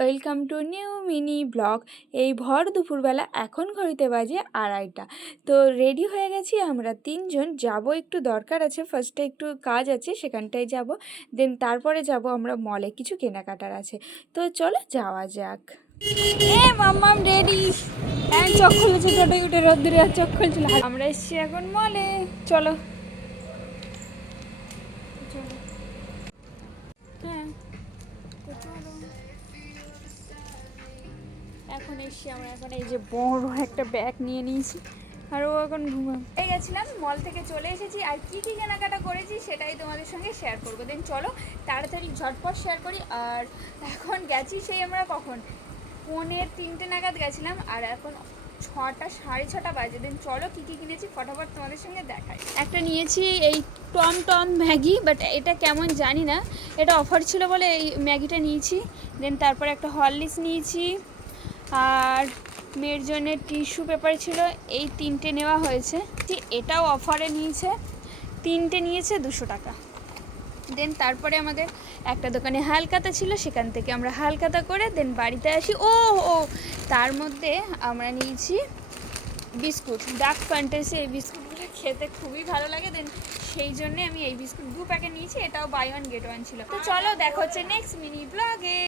Welcome to new mini blog. এই ভর দুপুরবেলা এখন ঘড়িতে বাজে 2:30। তো রেডি হয়ে গেছি আমরা তিনজন, যাব একটু দরকার আছে, ফার্স্টে একটু কাজ আছে সেখানটায় যাব, দেন তারপরে যাব আমরা মলে, কিছু কেনাকাটার আছে। তো চলো যাওয়া যাক। মাম্মাম রেডি, চোখ খুলেছে, ছোটো উঠে রোদ্দুরে চোখ খুলছিল। আমরা এসছি এখন মলে, চলো। হ্যাঁ এখন এসছি আমরা, এখন এই যে বড় একটা ব্যাগ নিয়ে নিয়েছি, আর ও এখন ঘুমাই গেছিলাম, মল থেকে চলে এসেছি, আর কি কি কেনাকাটা করেছি সেটাই তোমাদের সঙ্গে শেয়ার করবো। দেন চলো তাড়াতাড়ি ঝটপট শেয়ার করি। আর এখন গেছি সেই আমরা কখন 2:45 নাগাদ গেছিলাম, আর এখন 6টা, 6:30 বাজে। দেন চলো কী কী কিনেছি ফটাফট তোমাদের সঙ্গে দেখাই। একটা নিয়েছি এই টম টম ম্যাগি, বাট এটা কেমন জানি না, এটা অফার ছিল বলে এই ম্যাগিটা নিয়েছি। দেন তারপরে একটা হরলিক্স নিয়েছি, আর মেয়ের জন্য টিস্যু পেপার ছিল, এই 3টে নেওয়া হয়েছে। এটাও অফারে নিয়েছে, 3টে নিয়েছে 200 টাকা। দেন তারপরে আমাদের একটা দোকানে হালকাতা ছিল, সেখান থেকে আমরা হালকাতা করে দেন বাড়িতে আসি। ও তার মধ্যে আমরা নিয়েছি বিস্কুট, ডার্ক ফ্যান্টাসি। এই বিস্কুটগুলো খেতে খুবই ভালো লাগে, দেন সেই জন্যে আমি এই বিস্কুট 2 প্যাকেট নিয়েছি, এটাও বাই ওয়ান গেট ওয়ান ছিল। তো চলো দেখা হচ্ছে নেক্সট মিনি ব্লগে।